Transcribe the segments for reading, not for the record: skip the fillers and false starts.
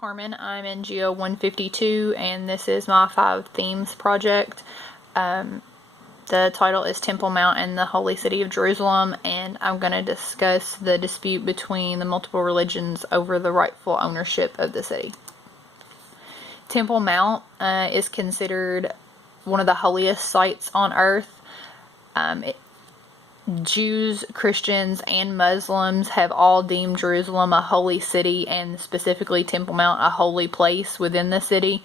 Carmen. I'm in Geo 152 and this is my 5 themes project. The title is Temple Mount and the Holy City of Jerusalem, and I'm going to discuss the dispute between the multiple religions over the rightful ownership of the city. Temple Mount is considered one of the holiest sites on earth. Jews, Christians, and Muslims have all deemed Jerusalem a holy city, and specifically Temple Mount a holy place within the city.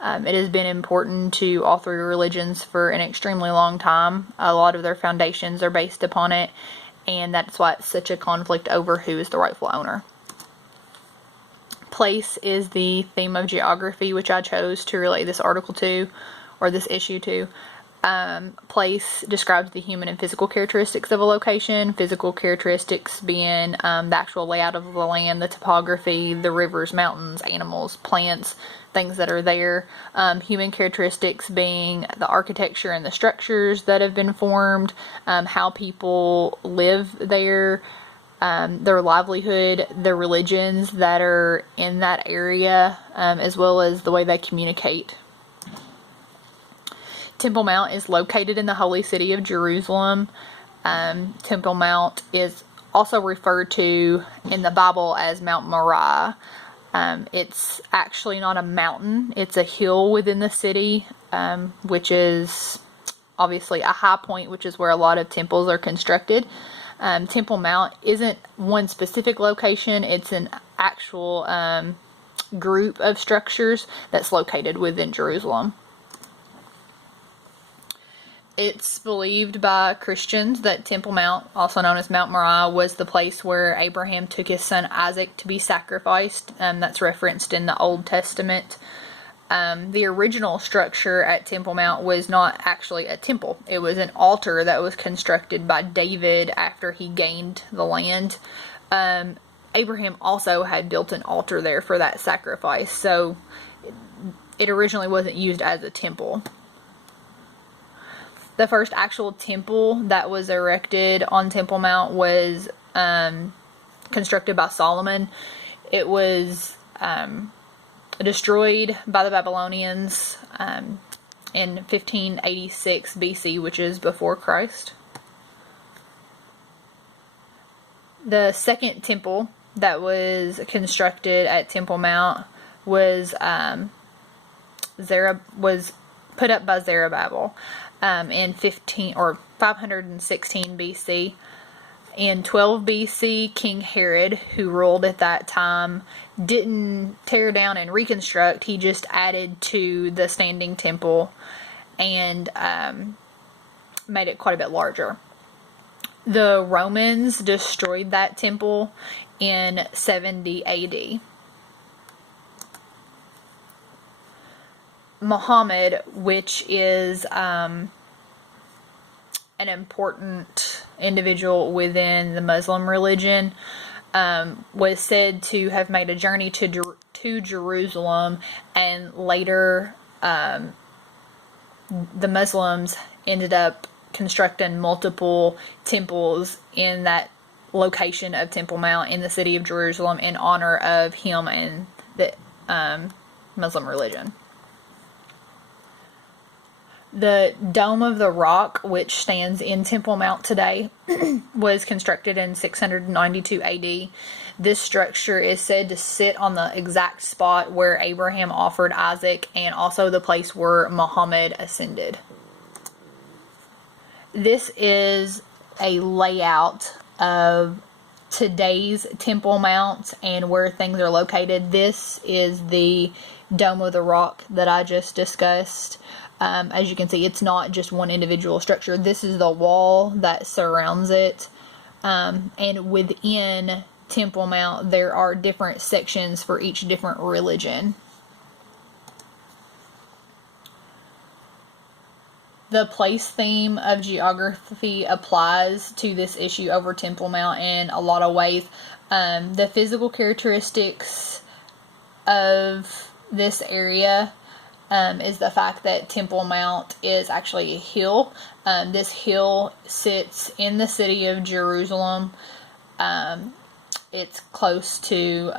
It has been important to all 3 religions for an extremely long time. A lot of their foundations are based upon it, and that's why it's such a conflict over who is the rightful owner. Place is the theme of geography, which I chose to relate this article to, or this issue to. Place describes the human and physical characteristics of a location. Physical characteristics being the actual layout of the land, the topography, the rivers, mountains, animals, plants, things that are there. Human characteristics being the architecture and the structures that have been formed, how people live there, their livelihood, the religions that are in that area, as well as the way they communicate. Temple Mount is located in the holy city of Jerusalem. Temple Mount is also referred to in the Bible as Mount Moriah. It's actually not a mountain, it's a hill within the city, which is obviously a high point, which is where a lot of temples are constructed. Temple Mount isn't one specific location, it's an actual group of structures that's located within Jerusalem. It's believed by Christians that Temple Mount, also known as Mount Moriah, was the place where Abraham took his son Isaac to be sacrificed. That's referenced in the Old Testament. The original structure at Temple Mount was not actually a temple. It was an altar that was constructed by David after he gained the land. Abraham also had built an altar there for that sacrifice, so it originally wasn't used as a temple. The first actual temple that was erected on Temple Mount was constructed by Solomon. It was destroyed by the Babylonians in 1586 BC, which is before Christ. The second temple that was constructed at Temple Mount was put up by Zerubbabel in 516 BC. In 12 BC, King Herod, who ruled at that time, didn't tear down and reconstruct. He just added to the standing temple and made it quite a bit larger. The Romans destroyed that temple in 70 AD. Muhammad, which is an important individual within the Muslim religion, was said to have made a journey to Jerusalem, and later the Muslims ended up constructing multiple temples in that location of Temple Mount in the city of Jerusalem in honor of him and the Muslim religion. The Dome of the Rock, which stands in Temple Mount today, was constructed in 692 AD. This structure is said to sit on the exact spot where Abraham offered Isaac, and also the place where Muhammad ascended. This is a layout of today's Temple Mount and where things are located. This is the Dome of the Rock that I just discussed. As you can see, it's not just one individual structure. This is the wall that surrounds it. And within Temple Mount, there are different sections for each different religion. The place theme of geography applies to this issue over Temple Mount in a lot of ways. The physical characteristics of this area is the fact that Temple Mount is actually a hill. This hill sits in the city of Jerusalem. It's close to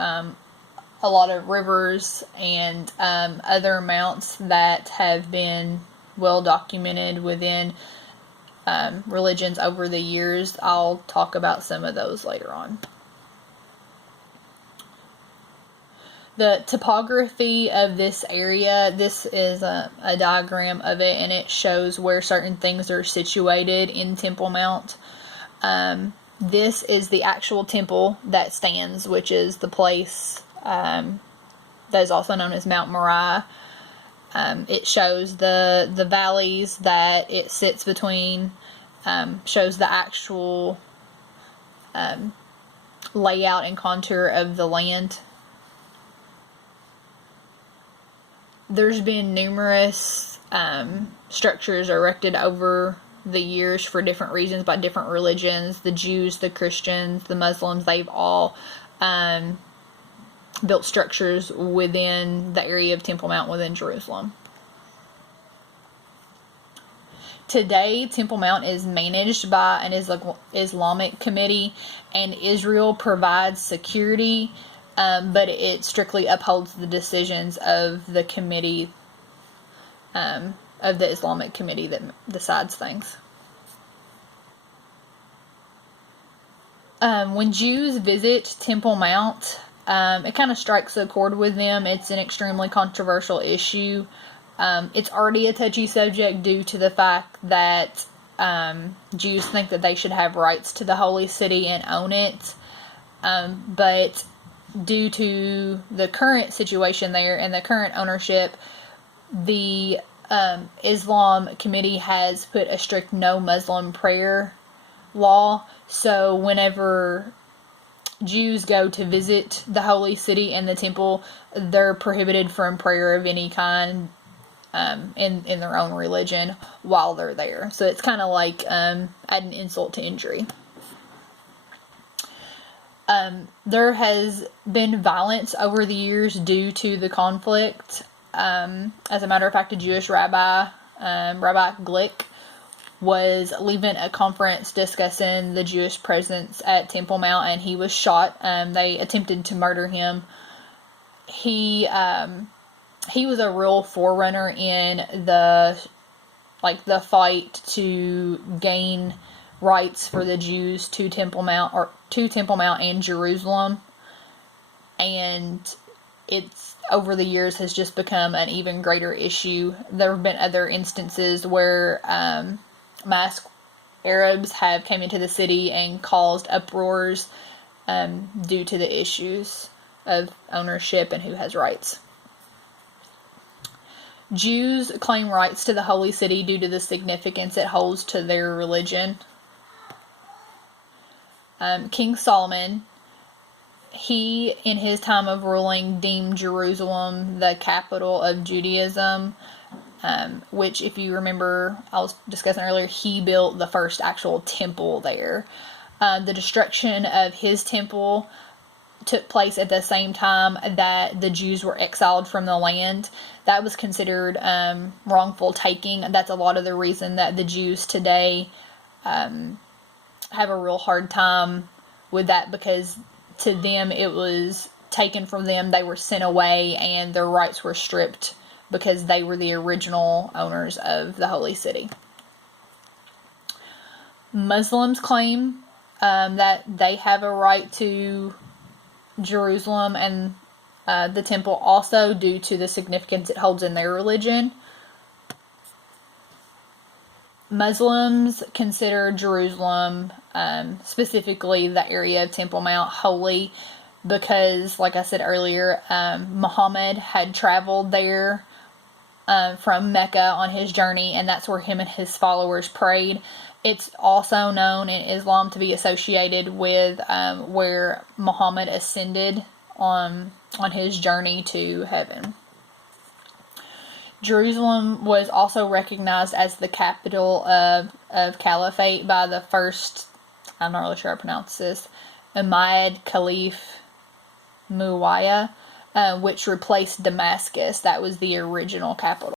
a lot of rivers and other mounts that have been well documented within religions over the years. I'll talk about some of those later on. The topography of this area, this is a diagram of it, and it shows where certain things are situated in Temple Mount. This is the actual temple that stands, which is the place that is also known as Mount Moriah. It shows the valleys that it sits between, shows the actual layout and contour of the land. There's been numerous structures erected over the years for different reasons by different religions. The Jews, the Christians, the Muslims, they've all built structures within the area of Temple Mount within Jerusalem. Today, Temple Mount is managed by an Islamic committee, and Israel provides security, but it strictly upholds the decisions of the committee, of the Islamic committee that decides things. When Jews visit Temple Mount, it kind of strikes a chord with them. It's an extremely controversial issue. It's already a touchy subject due to the fact that Jews think that they should have rights to the holy city and own it. But due to the current situation there and the current ownership, the Islam committee has put a strict no Muslim prayer law. So whenever Jews go to visit the holy city and the temple, they're prohibited from prayer of any kind in their own religion while they're there. So it's kind of like adding insult to injury. There has been violence over the years due to the conflict. As a matter of fact, a Jewish rabbi, Rabbi Glick, was leaving a conference discussing the Jewish presence at Temple Mount, and he was shot. They attempted to murder him. He was a real forerunner in the fight to gain rights for the Jews to Temple Mount and Jerusalem. And it's over the years has just become an even greater issue. There have been other instances where masked Arabs have came into the city and caused uproars due to the issues of ownership and who has rights. Jews claim rights to the holy city due to the significance it holds to their religion. King Solomon, he, in his time of ruling, deemed Jerusalem the capital of Judaism, which, if you remember, I was discussing earlier, he built the first actual temple there. The destruction of his temple took place at the same time that the Jews were exiled from the land. That was considered wrongful taking. That's a lot of the reason that the Jews today have a real hard time with that, because to them it was taken from them. They were sent away and their rights were stripped because they were the original owners of the holy city. Muslims claim that they have a right to Jerusalem and the temple also due to the significance it holds in their religion. Muslims consider Jerusalem, specifically the area of Temple Mount, holy because, like I said earlier, Muhammad had traveled there from Mecca on his journey, and that's where him and his followers prayed. It's also known in Islam to be associated with where Muhammad ascended on his journey to heaven. Jerusalem was also recognized as the capital of Caliphate by the first, I'm not really sure how to pronounce this, Umayyad Caliph Muawiyah, which replaced Damascus. That was the original capital.